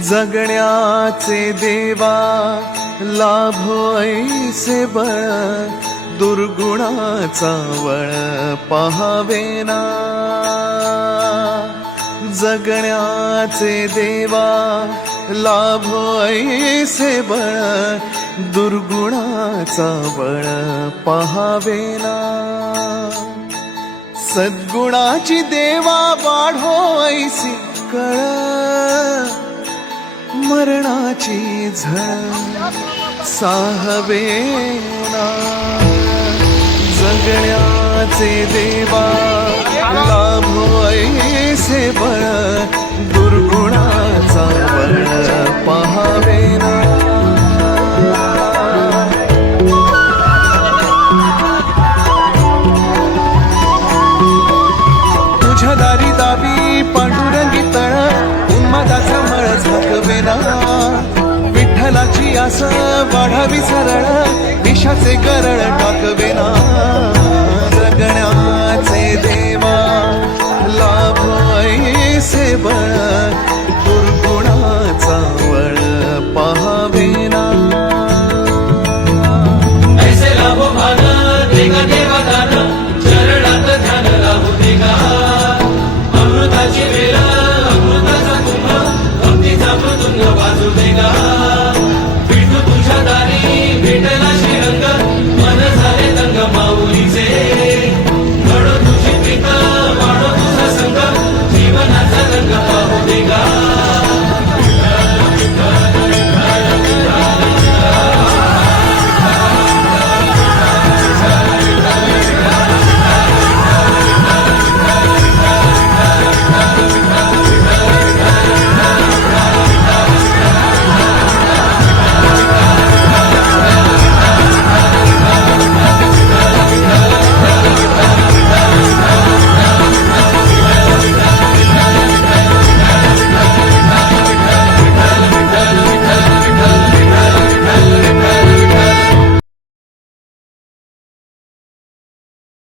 जगण्याचे देवा लाभो ऐसे बळ, दुर्गुणाचा वळ पहावेना। जगण्याचे देवा लाभो ऐसे बळ, दुर्गुणाचा बळ पहावेना। सद्गुणाची देवा वाढो ऐसी कळ, मरणाची झळ साहवेना। जगण्याचे देवा लाभो ऐसे बळ, दुर्गुणाचा बळ पहावेना। तुझ्या दारी दाबी पांडुरंगी तळ, उन्मादाचा मळ झाकवेना। विठ्ठलाची आस वाढावी सरळ, विषाचे गरळ टाकवेना। जगण्याचे देवा लाभो ऐसे बळ,